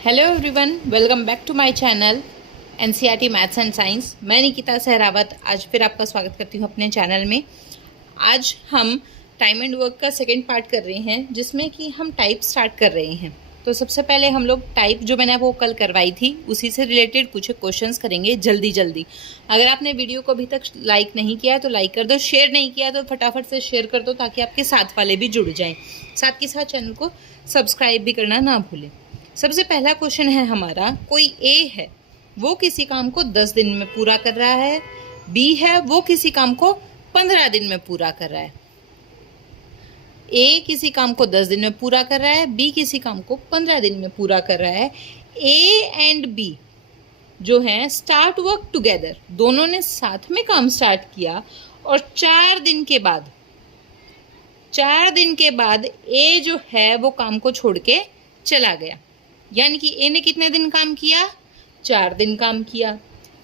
Hello everyone, welcome back to my channel NCERT maths and science. मैं निकिता सहरावत आज फिर आपका स्वागत करती हूँ अपने चैनल में। आज हम टाइम एंड वर्क का सेकंड पार्ट कर रहे हैं, जिसमें कि हम टाइप स्टार्ट कर रहे हैं। तो सबसे पहले हम लोग टाइप जो मैंने वो कल करवाई थी उसी से रिलेटेड कुछ क्वेश्चंस करेंगे जल्दी जल्दी। अगर आपने वीडियो को अभी तक लाइक नहीं किया तो लाइक कर दो, शेयर नहीं किया तो फटाफट से शेयर कर दो ताकि आपके साथ वाले भी जुड़ जाएँ। साथ के साथ चैनल को सब्सक्राइब भी करना ना भूलें। सबसे पहला क्वेश्चन है हमारा, कोई ए है वो किसी काम को 10 दिन में पूरा कर रहा है, बी है वो किसी काम को 15 दिन में पूरा कर रहा है। ए किसी काम को 10 दिन में पूरा कर रहा है, बी किसी काम को 15 दिन में पूरा कर रहा है। ए एंड बी जो है स्टार्ट वर्क टुगेदर, दोनों ने साथ में काम स्टार्ट किया और 4 दिन के बाद ए जो है वो काम को छोड़ के चला गया। यानी कि ए ने कितने दिन काम किया? 4 दिन काम किया।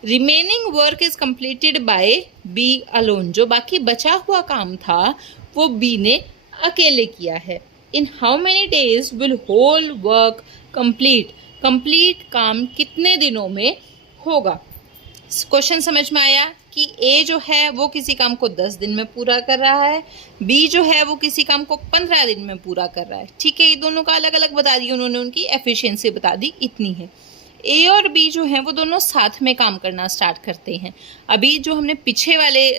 Remaining work is completed by B alone, जो बाकी बचा हुआ काम था वो बी ने अकेले किया है। In how many days will whole work complete, complete काम कितने दिनों में होगा? क्वेश्चन समझ में आया कि ए जो है वो किसी काम को 10 दिन में पूरा कर रहा है, बी जो है वो किसी काम को 15 दिन में पूरा कर रहा है। ठीक है, ये दोनों का अलग अलग बता दिया उन्होंने, उनकी एफिशिएंसी बता दी, इतनी है। ए और बी जो है वो दोनों साथ में काम करना स्टार्ट करते हैं। अभी जो हमने पीछे वाले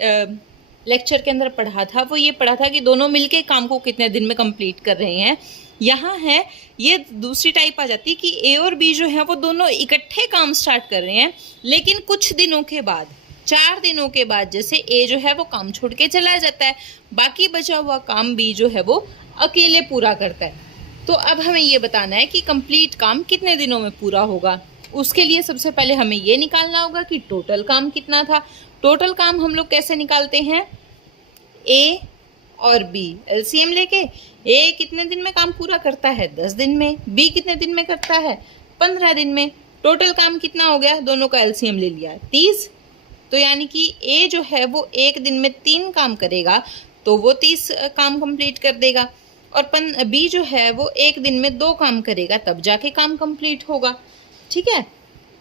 लेक्चर के अंदर पढ़ा था वो ये पढ़ा था कि दोनों मिलके काम को कितने दिन में कंप्लीट कर रहे हैं। यहाँ है ये दूसरी टाइप आ जाती है कि ए और बी जो है वो दोनों इकट्ठे काम स्टार्ट कर रहे हैं, लेकिन कुछ दिनों के बाद, 4 दिनों के बाद जैसे ए जो है वो काम छोड़ के चला जाता है, बाकी बचा हुआ काम बी जो है वो अकेले पूरा करता है। तो अब हमें ये बताना है कि कंप्लीट काम कितने दिनों में पूरा होगा। उसके लिए सबसे पहले हमें ये निकालना होगा कि टोटल काम कितना था। टोटल काम हम लोग कैसे निकालते हैं? ए और बी एलसीएम लेके, ए कितने दिन में काम पूरा करता है? 10 दिन में। बी कितने दिन में करता है? 15 दिन में। टोटल काम कितना हो गया? दोनों का एलसीएम ले लिया, 30। तो यानी कि ए जो है वो एक दिन में 3 काम करेगा तो वो 30 काम कंप्लीट कर देगा, और बी जो है वो एक दिन में 2 काम करेगा तब जाके काम कंप्लीट होगा। ठीक है,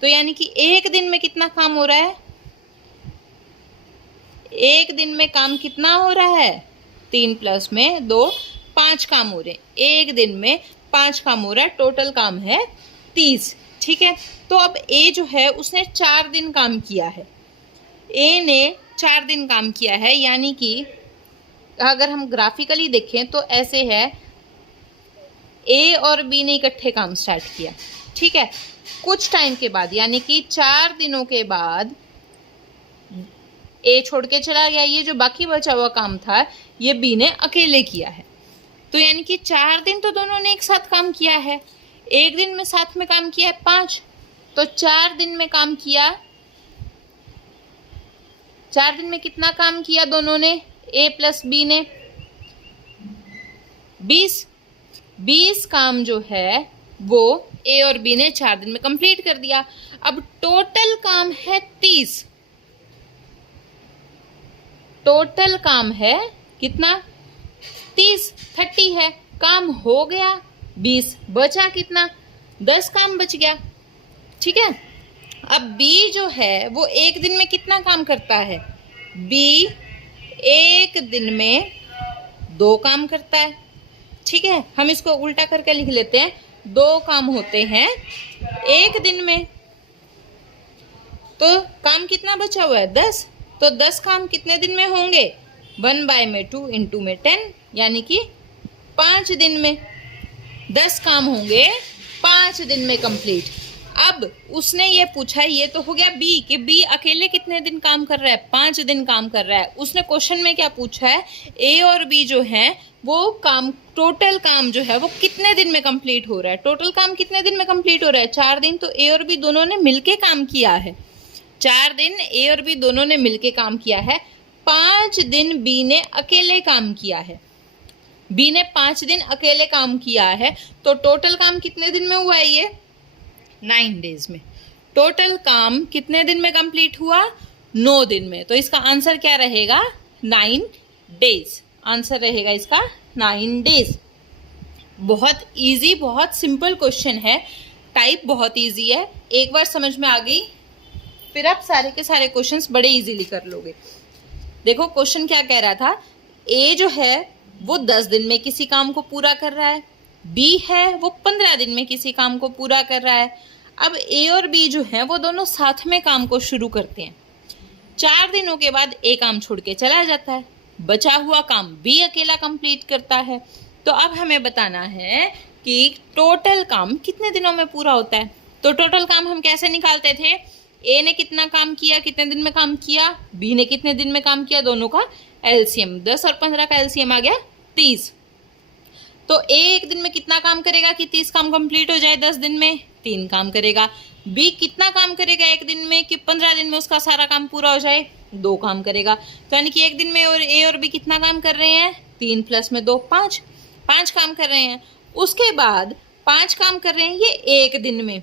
तो यानी कि एक दिन में कितना काम हो रहा है? एक दिन में काम कितना हो रहा है? 3 + 2 5 काम हो रहे हैं। एक दिन में 5 काम हो रहा है, टोटल काम है 30। ठीक है, तो अब ए जो है उसने 4 दिन काम किया है। ए ने 4 दिन काम किया है, यानी कि अगर हम ग्राफिकली देखें तो ऐसे है, ए और बी ने इकट्ठे काम स्टार्ट किया। ठीक है, कुछ टाइम के बाद यानी कि 4 दिनों के बाद ए छोड़ के चला गया। ये जो बाकी बचा हुआ काम था ये बी ने अकेले किया है। तो यानी कि 4 दिन तो दोनों ने एक साथ काम किया है। एक दिन में साथ में काम किया है 5, तो 4 दिन में काम किया। 4 दिन में कितना काम किया दोनों ने? ए प्लस बी ने 20 काम जो है वो ए और बी ने 4 दिन में कंप्लीट कर दिया। अब टोटल काम है 30। टोटल काम है कितना? 30 है। काम हो गया 20, बचा कितना? 10 काम बच गया। ठीक है, अब बी जो है वो एक दिन में कितना काम करता है? बी एक दिन में 2 काम करता है। ठीक है, हम इसको उल्टा करके लिख लेते हैं। 2 काम होते हैं एक दिन में, तो काम कितना बचा हुआ है? 10। तो 10 काम कितने दिन में होंगे? 1/2 × 10, यानी कि 5 दिन में 10 काम होंगे 5 दिन में कंप्लीट। अब उसने ये पूछा, ये तो हो गया बी, कि बी अकेले कितने दिन काम कर रहा है? 5 दिन काम कर रहा है। उसने क्वेश्चन में क्या पूछा है? ए और बी जो है वो काम, टोटल काम जो है वो कितने दिन में कंप्लीट हो रहा है? टोटल काम कितने दिन में कंप्लीट हो रहा है? 4 दिन। तो ए और बी दोनों ने मिलके काम किया है। 4 दिन ए और बी दोनों ने मिलके काम किया है। 5 दिन बी ने अकेले काम किया है। बी ने 5 दिन अकेले काम किया है, तो टोटल काम कितने दिन में हुआ है? ये 9 डेज में। टोटल काम कितने दिन में कंप्लीट हुआ? 9 दिन में। तो इसका आंसर क्या रहेगा? 9 डेज। आंसर रहेगा इसका 9 डेज। बहुत इजी, बहुत सिंपल क्वेश्चन है। टाइप बहुत इजी है, एक बार समझ में आ गई फिर आप सारे के सारे क्वेश्चंस बड़े इजीली कर लोगे। देखो क्वेश्चन क्या कह रहा था, ए जो है वो 10 दिन में किसी काम को पूरा कर रहा है, बी है वो 15 दिन में किसी काम को पूरा कर रहा है। अब ए और बी जो है वो दोनों साथ में काम को शुरू करते हैं। 4 दिनों के बाद ए काम छोड़ के चला जाता है, बचा हुआ काम बी अकेला कंप्लीट करता है। तो अब हमें बताना है कि टोटल काम कितने दिनों में पूरा होता है। तो टोटल काम हम कैसे निकालते थे, ए ने कितना काम किया, कितने दिन में काम किया, बी ने कितने दिन में काम किया, दोनों का एलसीएम 10 और 15 का एलसीएम आ गया 30। तो ए एक दिन में कितना काम करेगा कि 30 काम कंप्लीट हो जाए 10 दिन में, 3 काम करेगा। बी कितना काम करेगा एक दिन में कि 15 दिन में उसका सारा काम पूरा हो जाए, 2 काम करेगा। तो यानी कि एक दिन में और ए और बी कितना काम कर रहे हैं, 3 + 2 5 काम कर रहे हैं। उसके बाद 5 काम कर रहे हैं ये एक दिन में,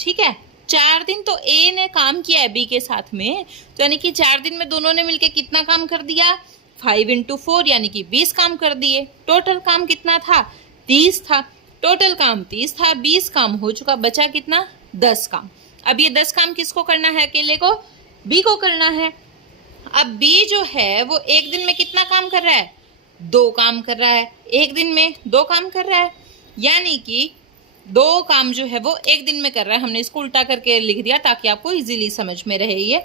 ठीक है। 4 दिन तो ए ने काम किया है बी के साथ में, तो यानी कि 4 दिन में दोनों ने मिलके कितना काम कर दिया, 5 × 4 यानी कि 20 काम कर दिए। टोटल काम कितना था, 30 था। टोटल काम 30 था, 20 काम हो चुका, बचा कितना, 10 काम। अब ये 10 काम किसको करना है, अकेले को, बी को करना है। अब बी जो है वो एक दिन में कितना काम कर रहा है, 2 काम कर रहा है, एक दिन में 2 काम कर रहा है, यानी कि 2 काम जो है वो एक दिन में कर रहा है। हमने इसको उल्टा करके लिख दिया ताकि आपको इजीली समझ में रहे ये।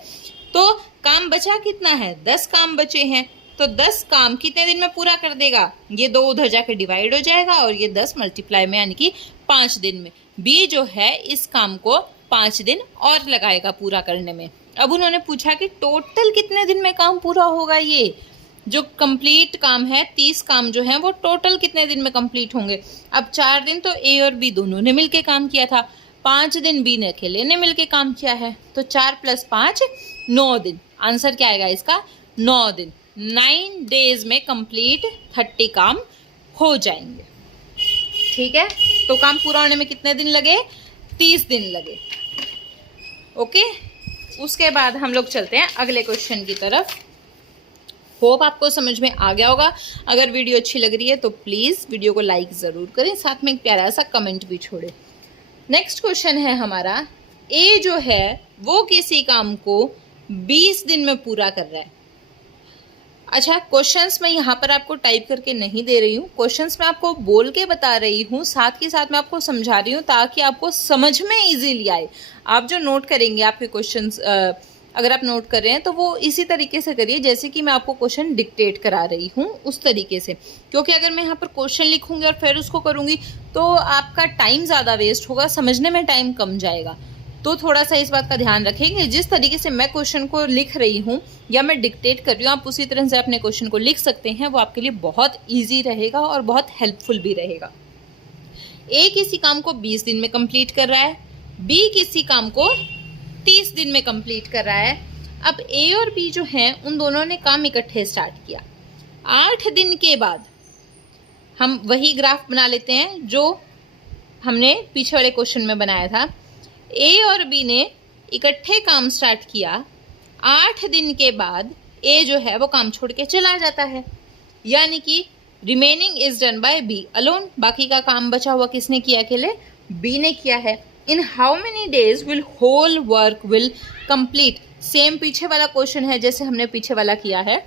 तो काम बचा कितना है, 10 काम बचे हैं। तो 10 काम कितने दिन में पूरा कर देगा, ये 2 उधर जाके डिवाइड हो जाएगा और ये 10 मल्टीप्लाई में यानी कि 5 दिन में। बी जो है इस काम को 5 दिन और लगाएगा पूरा करने में। अब उन्होंने पूछा कि टोटल कितने दिन में काम पूरा होगा, ये जो कंप्लीट काम है 30 काम जो है वो टोटल कितने दिन में कंप्लीट होंगे। अब 4 दिन तो ए और बी दोनों ने मिलके काम किया था, 5 दिन बी ने अकेले ने मिलके काम किया है। तो 4 + 5 9 दिन। आंसर क्या आएगा इसका, 9 दिन। 9 डेज में कंप्लीट 30 काम हो जाएंगे, ठीक है। तो काम पूरा होने में कितने दिन लगे, 30 दिन लगे। ओके, उसके बाद हम लोग चलते हैं अगले क्वेश्चन की तरफ। होप आपको समझ में आ गया होगा। अगर वीडियो अच्छी लग रही है तो प्लीज़ वीडियो को लाइक ज़रूर करें, साथ में एक प्यारा सा कमेंट भी छोड़ें। नेक्स्ट क्वेश्चन है हमारा, ए जो है वो किसी काम को 20 दिन में पूरा कर रहा है। अच्छा, क्वेश्चंस मैं यहाँ पर आपको टाइप करके नहीं दे रही हूँ, क्वेश्चंस मैं आपको बोल के बता रही हूँ, साथ ही साथ मैं आपको समझा रही हूँ ताकि आपको समझ में इजीली आए। आप जो नोट करेंगे आपके क्वेश्चंस, अगर आप नोट कर रहे हैं तो वो इसी तरीके से करिए जैसे कि मैं आपको क्वेश्चन डिक्टेट करा रही हूँ उस तरीके से। क्योंकि अगर मैं यहाँ पर क्वेश्चन लिखूँगी और फिर उसको करूँगी तो आपका टाइम ज़्यादा वेस्ट होगा, समझने में टाइम कम जाएगा। तो थोड़ा सा इस बात का ध्यान रखेंगे, जिस तरीके से मैं क्वेश्चन को लिख रही हूँ या मैं डिक्टेट कर रही हूँ, आप उसी तरह से अपने क्वेश्चन को लिख सकते हैं। वो आपके लिए बहुत ईजी रहेगा और बहुत हेल्पफुल भी रहेगा। ए किसी काम को 20 दिन में कंप्लीट कर रहा है, बी किसी काम को 30 दिन में कंप्लीट कर रहा है। अब ए और बी जो हैं उन दोनों ने काम इकट्ठे स्टार्ट किया। 8 दिन के बाद हम वही ग्राफ बना लेते हैं जो हमने पीछे वाले क्वेश्चन में बनाया था। ए और बी ने इकट्ठे काम स्टार्ट किया, 8 दिन के बाद ए जो है वो काम छोड़ के चला जाता है, यानी कि remaining is done by B alone. बाकी का काम बचा हुआ किसने किया, अकेले बी ने किया है। In how many days will whole work will complete. Same पीछे वाला क्वेश्चन है जैसे हमने पीछे वाला किया है।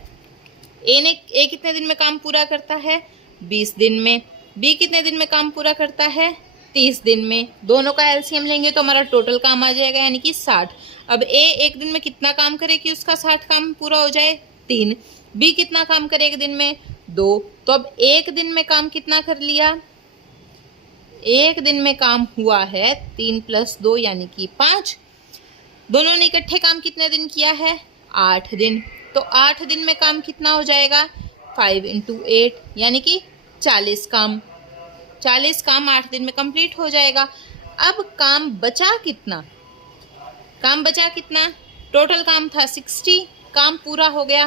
ए कितने दिन में काम पूरा करता है, 20 दिन में। बी कितने दिन में काम पूरा करता है, 30 दिन में। दोनों का एलसीएम लेंगे तो हमारा टोटल काम आ जाएगा यानी कि 60। अब ए एक दिन में कितना काम करे कि उसका 60 काम पूरा हो जाए, 3। बी कितना काम करे एक दिन में, 2। तो अब एक दिन में काम कितना कर लिया, एक दिन में काम हुआ है 3 + 2 यानी कि 5। दोनों ने इकट्ठे काम कितने दिन किया है, 8 दिन। तो 8 दिन में काम कितना हो जाएगा, 5 × 8 यानी कि 40 काम। 40 काम 8 दिन में कंप्लीट हो जाएगा। अब काम बचा कितना, काम बचा कितना, टोटल काम था 60, काम पूरा हो गया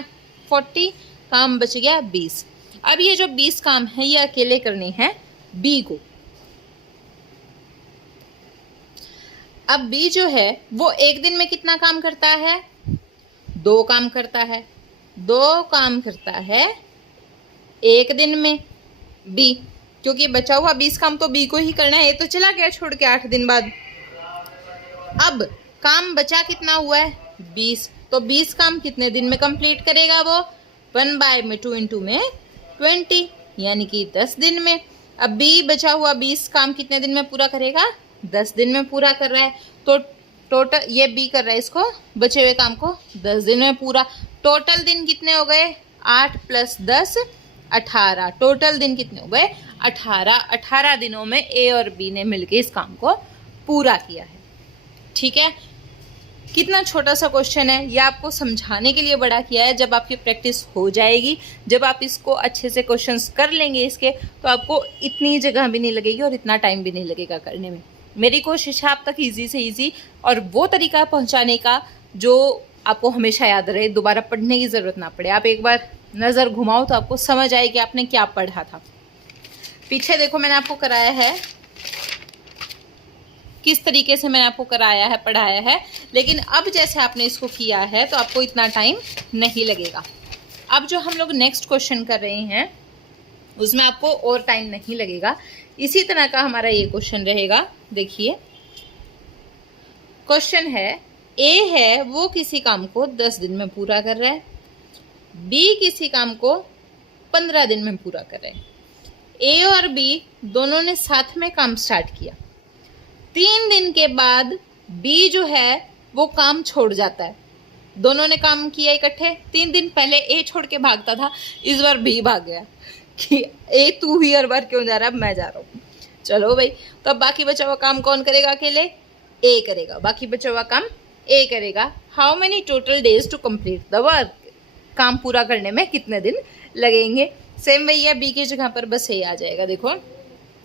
40, काम बच गया 20। अब ये जो 20 काम है ये अकेले करने हैं बी को। अब बी जो है वो एक दिन में कितना काम करता है, 2 काम करता है। 2 काम करता है एक दिन में बी, क्योंकि बचा हुआ 20 काम तो बी को ही करना है। ये तो चला गया छोड़ के 8 दिन बाद, अब काम बचा कितना हुआ है 20, तो 20 काम कितने दिन में कंप्लीट करेगा वो 1 में 2 इंटू में 20 यानी कि 10 दिन में। अब बी बचा हुआ 20 काम कितने दिन में पूरा करेगा 10 दिन में पूरा कर रहा है, तो टोटल ये बी कर रहा है इसको बचे हुए काम को 10 दिन में पूरा। टोटल दिन कितने हो गए 8 + 10 18, टोटल दिन कितने हो गए 18। 18 दिनों में ए और बी ने मिलकर इस काम को पूरा किया है। ठीक है, कितना छोटा सा क्वेश्चन है, ये आपको समझाने के लिए बड़ा किया है। जब आपकी प्रैक्टिस हो जाएगी, जब आप इसको अच्छे से क्वेश्चंस कर लेंगे इसके, तो आपको इतनी जगह भी नहीं लगेगी और इतना टाइम भी नहीं लगेगा करने में। मेरी कोशिश है आप तक इजी से इजी और वो तरीका पहुंचाने का जो आपको हमेशा याद रहे, दोबारा पढ़ने की ज़रूरत ना पड़े। आप एक बार नज़र घुमाओ तो आपको समझ आए कि आपने क्या पढ़ा था। पीछे देखो मैंने आपको कराया है, किस तरीके से मैंने आपको कराया है, पढ़ाया है, लेकिन अब जैसे आपने इसको किया है तो आपको इतना टाइम नहीं लगेगा। अब जो हम लोग नेक्स्ट क्वेश्चन कर रहे हैं उसमें आपको और टाइम नहीं लगेगा। इसी तरह का हमारा ये क्वेश्चन रहेगा। देखिए क्वेश्चन है, ए है वो किसी काम को 10 दिन में पूरा कर रहा है, बी किसी काम को 15 दिन में पूरा कर रहा है। ए और बी दोनों ने साथ में काम स्टार्ट किया। 3 दिन के बाद बी जो है वो काम छोड़ जाता है। दोनों ने काम किया इकट्ठे, 3 दिन पहले ए छोड़ के भागता था, इस बार बी भाग गया कि ए तू ही हर बार क्यों जा रहा है, मैं जा रहा हूँ। चलो भाई, तो अब बाकी बचा हुआ काम कौन करेगा, अकेले ए करेगा, बाकी बचा हुआ काम ए करेगा। How many total days to complete the work, काम पूरा करने में कितने दिन लगेंगे। सेम वही है, बी की जगह पर बस ए आ जाएगा। देखो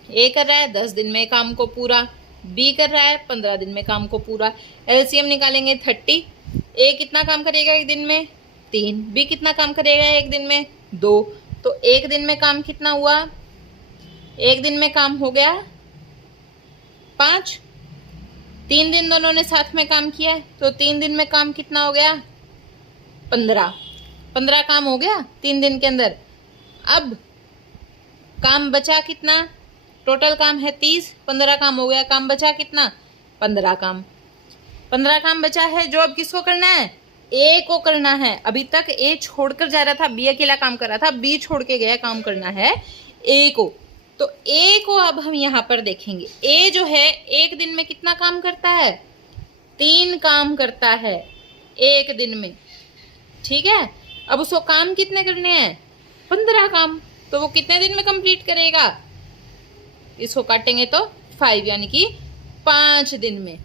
ए कर रहा है 10 दिन में काम को पूरा, बी कर रहा है 15 दिन में काम को पूरा। एलसीएम निकालेंगे 30। ए कितना काम करेगा एक दिन में 3, बी कितना काम करेगा एक दिन में 2, तो एक दिन में काम कितना हुआ, एक दिन में काम हो गया 5। 3 दिन दोनों ने साथ में काम किया है, तो 3 दिन में काम कितना हो गया 15 काम हो गया 3 दिन के अंदर। अब काम बचा कितना, टोटल काम है 30, 15 काम हो गया, काम बचा कितना 15 काम बचा है, जो अब किसको करना है ए को करना है। अभी तक ए छोड़कर जा रहा था, बी अकेला काम कर रहा था, बी छोड़ के गया, काम करना है ए को। तो ए को अब हम यहाँ पर देखेंगे, ए जो है एक दिन में कितना काम करता है 3 काम करता है एक दिन में। ठीक है, अब उसको काम कितने करने हैं 15 काम, तो वो कितने दिन में कंप्लीट करेगा, इसको काटेंगे तो 5 यानी कि 5 दिन में।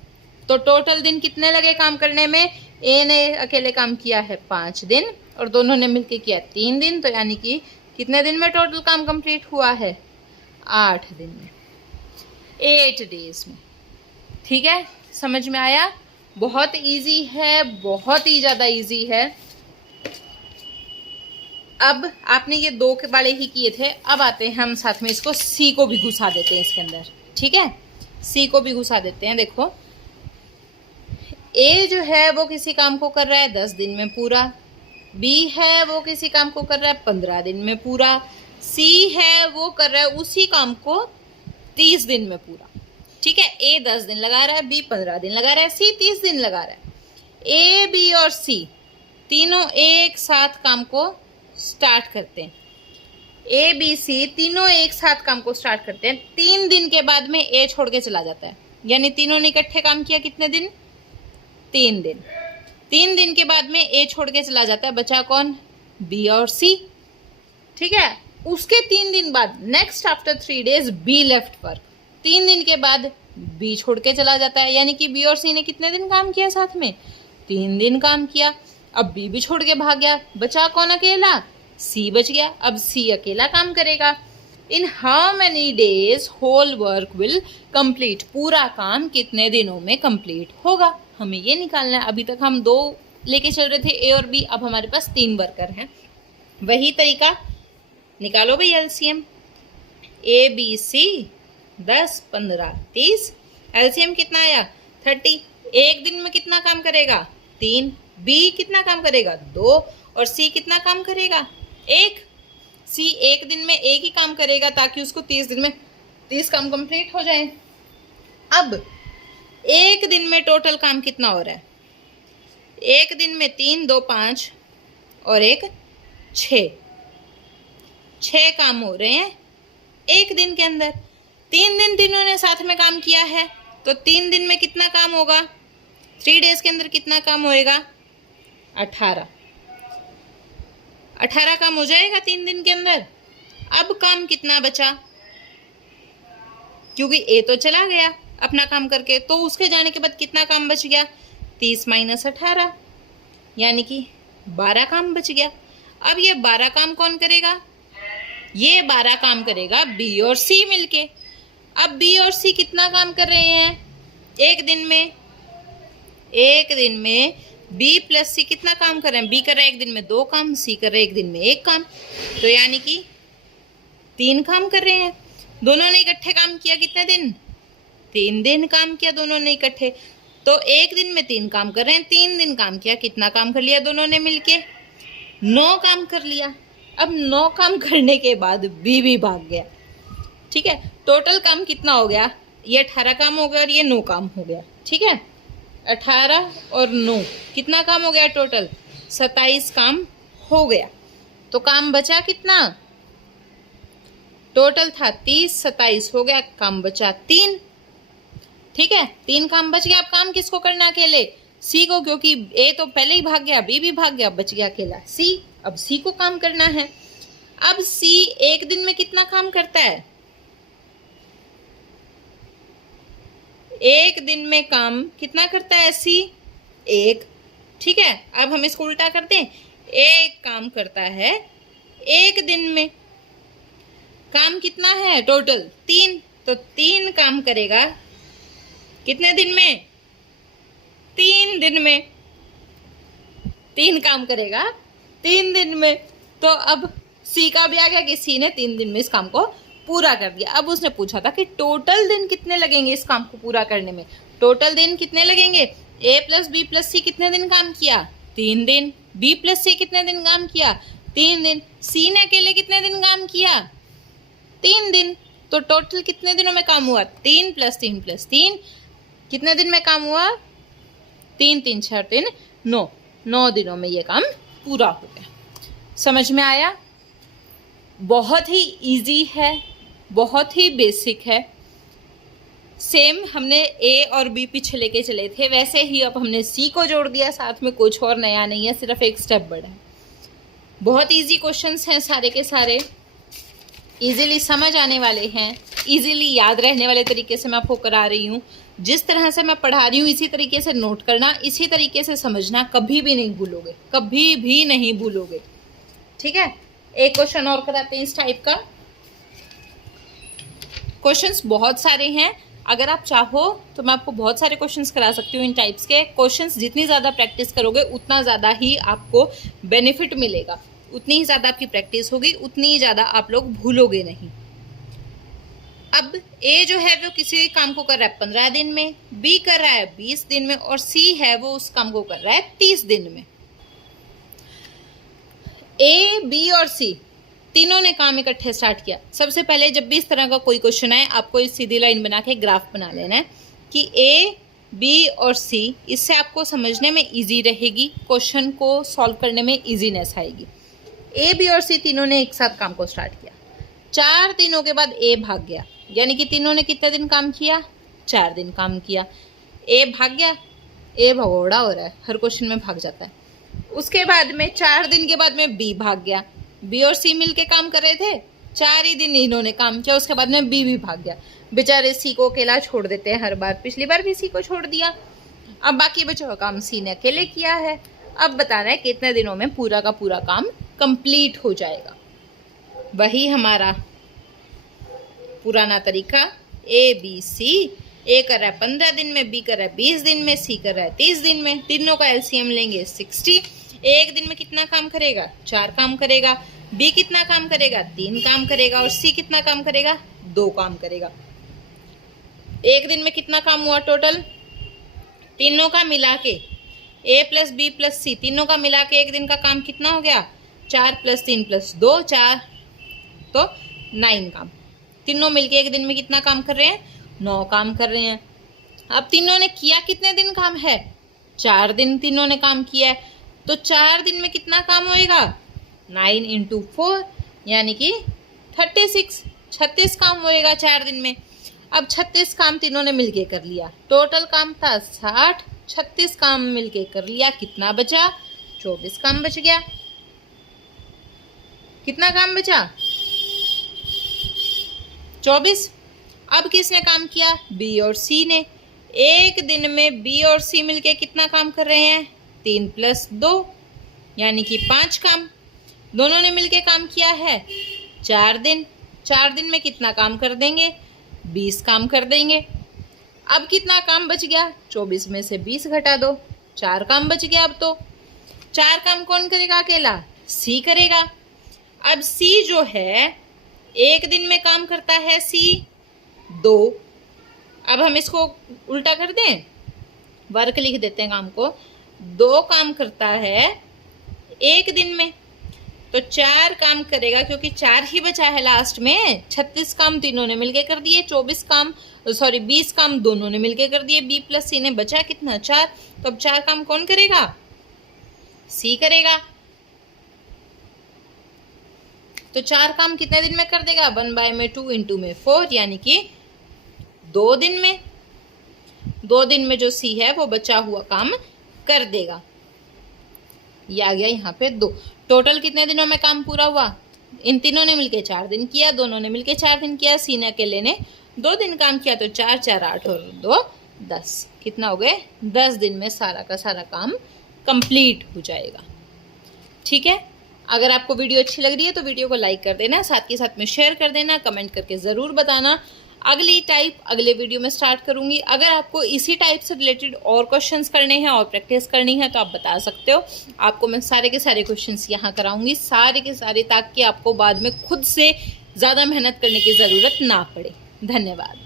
तो टोटल दिन कितने लगे काम करने में, ए ने अकेले काम किया है 5 दिन और दोनों ने मिलकर किया 3 दिन, तो यानी कि कितने दिन में टोटल काम कंप्लीट हुआ है 8 दिन में, 8 डेज में। ठीक है, समझ में आया। बहुत इजी है, बहुत ही ज़्यादा इजी है। अब आपने ये 2 के वाले ही किए थे, अब आते हैं हम साथ में इसको सी को भी घुसा देते हैं इसके अंदर। ठीक है, सी को भी घुसा देते हैं। देखो ए जो है वो किसी काम को कर रहा है 10 दिन में पूरा, बी है वो किसी काम को कर रहा है 15 दिन में पूरा, सी है वो कर रहा है उसी काम को 30 दिन में पूरा। ठीक है, ए 10 दिन लगा रहा है, बी 15 दिन लगा रहा है, सी 30 दिन लगा रहा है। ए बी और सी तीनों एक साथ काम को स्टार्ट करते हैं, ए बी सी तीनों एक साथ काम को स्टार्ट करते हैं। 3 दिन के बाद में ए छोड़ के चला जाता है, यानी तीनों ने इकट्ठे काम किया कितने दिन 3 दिन। 3 दिन के बाद में ए छोड़ के चला जाता है, बचा कौन बी और सी। ठीक है, उसके 3 दिन बाद next after 3 days be left work, 3 दिन के बाद बी छोड़ के चला जाता है, यानी कि बी और सी ने कितने दिन काम किया साथ में 3 दिन काम किया। अब बी भी छोड़ के भाग गया, बचा कौन अकेला सी बच गया, अब सी अकेला काम करेगा। In how many days whole work will complete, पूरा काम कितने दिनों में कंप्लीट होगा, हमें ये निकालना है। अभी तक हम 2 लेके चल रहे थे ए और बी, अब हमारे पास 3 वर्कर हैं। वही तरीका निकालो भाई LCM, A B C 10 15 30, LCM कितना आया 30। एक दिन में कितना काम करेगा 3, बी कितना काम करेगा 2 और सी कितना काम करेगा 1। सी एक दिन में एक ही काम करेगा ताकि उसको 30 दिन में 30 काम कंप्लीट हो जाए। अब एक दिन में टोटल काम कितना हो रहा है? एक दिन में 3, 2, 5 और 1 6, 6 काम हो रहे हैं एक दिन के अंदर। 3 दिन तीनों ने साथ में काम किया है, तो 3 दिन में कितना काम होगा? 3 डेज के अंदर कितना काम होएगा? 18 काम हो जाएगा 3 दिन के अंदर। अब काम कितना बचा? क्योंकि ए तो चला गया अपना काम करके, तो उसके जाने के बाद कितना काम बच गया? 30 - 18, यानी कि 12 काम बच गया। अब ये 12 काम कौन करेगा? ये 12 काम करेगा बी और सी मिलके। अब बी और सी कितना काम कर रहे हैं एक दिन में? एक दिन में बी प्लस सी कितना काम कर रहे हैं? बी कर रहा है एक दिन में 2 काम, सी कर रहा है एक दिन में 1 काम, तो यानी कि 3 काम कर रहे हैं। दोनों ने इकट्ठे काम किया कितने दिन? 3 दिन काम किया दोनों ने इकट्ठे, तो एक दिन में 3 काम कर रहे हैं। 3 दिन काम किया, कितना काम कर लिया दोनों ने मिलके? 9 काम कर लिया। अब 9 काम करने के बाद बी भी भाग गया, ठीक है। टोटल काम कितना हो गया? ये 18 काम हो गया और ये 9 काम हो गया, ठीक है। 18 और 9 कितना काम हो गया टोटल? 27 काम हो गया। तो काम बचा कितना? टोटल था 30, 27 हो गया, काम बचा 3, ठीक है। 3 काम बच गया। अब काम किसको करना अकेले? सी को, क्योंकि ए तो पहले ही भाग गया, बी भी भाग गया, बच गया अकेला सी। अब सी को काम करना है। अब सी एक दिन में कितना काम करता है? एक दिन में काम कितना करता है सी? 1, ठीक है। अब हम इसको उल्टा करते हैं, 1 काम करता है एक दिन में। काम कितना है टोटल? 3, तो 3 काम करेगा कितने दिन में? 3 दिन में। 3 काम करेगा 3 दिन में। तो अब सी का भी आ गया कि सी ने 3 दिन में इस काम को पूरा कर दिया। अब उसने पूछा था कि टोटल दिन कितने लगेंगे इस काम को पूरा करने में? टोटल दिन कितने लगेंगे? ए प्लस बी प्लस सी कितने दिन काम किया? 3 दिन। बी प्लस सी कितने दिन काम किया? 3 दिन। सी ने अकेले कितने दिन काम किया? 3 दिन। तो टोटल कितने दिनों में काम हुआ? 3 + 3 + 3 कितने दिन में काम हुआ? 3 3 6 3 9, 9 दिनों में ये काम पूरा हो गया। समझ में आया? बहुत ही इजी है, बहुत ही बेसिक है। सेम हमने ए और बी पीछे लेके चले थे, वैसे ही अब हमने सी को जोड़ दिया साथ में। कुछ और नया नहीं है, सिर्फ एक स्टेप बढ़ा है। बहुत इजी क्वेश्चंस हैं सारे के सारे, इजीली समझ आने वाले हैं, इजीली याद रहने वाले तरीके से मैं आपको करा रही हूँ। जिस तरह से मैं पढ़ा रही हूँ इसी तरीके से नोट करना, इसी तरीके से समझना, कभी भी नहीं भूलोगे, कभी भी नहीं भूलोगे, ठीक है। एक क्वेश्चन और कराते हैं इस टाइप का। क्वेश्चंस बहुत सारे हैं, अगर आप चाहो तो मैं आपको बहुत सारे क्वेश्चंस करा सकती हूँ इन टाइप्स के। क्वेश्चंस जितनी ज़्यादा प्रैक्टिस करोगे उतना ज़्यादा ही आपको बेनिफिट मिलेगा, उतनी ही ज़्यादा आपकी प्रैक्टिस होगी, उतनी ही ज़्यादा आप लोग भूलोगे नहीं। अब ए जो है वो किसी काम को कर रहा है 15 दिन में, बी कर रहा है 20 दिन में, और सी है वो उस काम को कर रहा है 30 दिन में। ए, बी और सी तीनों ने काम इकट्ठे स्टार्ट किया। सबसे पहले जब भी इस तरह का कोई क्वेश्चन आए, आपको इस सीधी लाइन बना के ग्राफ बना लेना है कि ए, बी और सी, इससे आपको समझने में इजी रहेगी, क्वेश्चन को सॉल्व करने में इजीनेस आएगी। ए, बी और सी तीनों ने एक साथ काम को स्टार्ट किया। 4 दिनों के बाद ए भाग गया, यानी कि तीनों ने कितने दिन काम किया? 4 दिन काम किया। ए भाग गया, ए भगोड़ा हो रहा है, हर क्वेश्चन में भाग जाता है। उसके बाद में 4 दिन के बाद में बी भाग गया। बी और सी मिलके काम कर रहे थे, 4 ही दिन इन्होंने काम किया, उसके बाद में बी भी भाग गया। बेचारे सी को अकेला छोड़ देते हैं हर बार, पिछली बार भी सी को छोड़ दिया। अब बाकी बचा हुआ काम सी ने अकेले किया है। अब बताना है कितने दिनों में पूरा का पूरा काम कंप्लीट हो जाएगा। वही हमारा पुराना तरीका, ए बी सी, ए कर रहा है 15 दिन में, बी कर रहा है 20 दिन में, सी कर रहा है 30 दिन में। तीनों का एलसीएम लेंगे 60। एक दिन में कितना काम करेगा? 4 काम करेगा। बी कितना काम करेगा? 3 काम करेगा। और सी कितना काम करेगा? 2 काम करेगा। एक दिन में कितना काम हुआ टोटल? तीनों का मिला के, ए प्लस बी प्लस सी, तीनों का मिला के एक दिन का काम कितना हो गया? 4 + 3 + 2 4, तो 9 काम। तीनों मिलके एक दिन में कितना काम कर रहे हैं? 9 काम कर रहे हैं। अब तीनों ने किया कितने दिन काम है? 4 दिन तीनों ने काम किया है, तो 4 दिन में कितना काम होएगा? 9 इंटू 4 यानी कि 36 काम होएगा 4 दिन में। अब 36 काम तीनों ने मिलके कर लिया, टोटल काम था 60, 36 काम मिलके कर लिया, कितना बचा? 24 काम बच गया। कितना काम बचा? 24। अब किसने काम किया? बी और सी ने। एक दिन में बी और सी मिलके कितना काम कर रहे हैं? 3 + 2 यानी कि 5 काम। दोनों ने मिलके काम किया है 4 दिन। 4 दिन में कितना काम कर देंगे? 20 काम कर देंगे। अब कितना काम बच गया? 24 में से 20 घटा दो, 4 काम बच गया। अब तो 4 काम कौन करेगा? अकेला सी करेगा। अब सी जो है एक दिन में काम करता है सी 2। अब हम इसको उल्टा कर दें, वर्क लिख देते हैं काम को। 2 काम करता है एक दिन में, तो 4 काम करेगा क्योंकि 4 ही बचा है लास्ट में। 36 काम तीनों ने मिलके कर दिए, 20 काम दोनों ने मिलके कर दिए, बी प्लस सी ने। बचा कितना? 4। तो अब 4 काम कौन करेगा? सी करेगा। तो 4 काम कितने दिन में कर देगा? 1 में 2 इंटू में 4 यानी कि 2 दिन में। 2 दिन में जो सी है वो बचा हुआ काम कर देगा। ये आ गया यहाँ पे 2। टोटल कितने दिनों में काम पूरा हुआ? इन तीनों ने मिलके 4 दिन किया, दोनों ने मिलके 4 दिन किया, सी ने अकेले ने 2 दिन काम किया। तो 4 4 8 और 2 10। कितना हो गए? 10 दिन में सारा का सारा काम कंप्लीट हो जाएगा। ठीक है, अगर आपको वीडियो अच्छी लग रही है तो वीडियो को लाइक कर देना, साथ के साथ में शेयर कर देना, कमेंट करके ज़रूर बताना। अगली टाइप अगले वीडियो में स्टार्ट करूंगी। अगर आपको इसी टाइप से रिलेटेड और क्वेश्चंस करने हैं और प्रैक्टिस करनी है तो आप बता सकते हो। आपको मैं सारे के सारे क्वेश्चंस यहाँ कराऊंगी, सारे के सारे, ताकि आपको बाद में खुद से ज़्यादा मेहनत करने की ज़रूरत ना पड़े। धन्यवाद।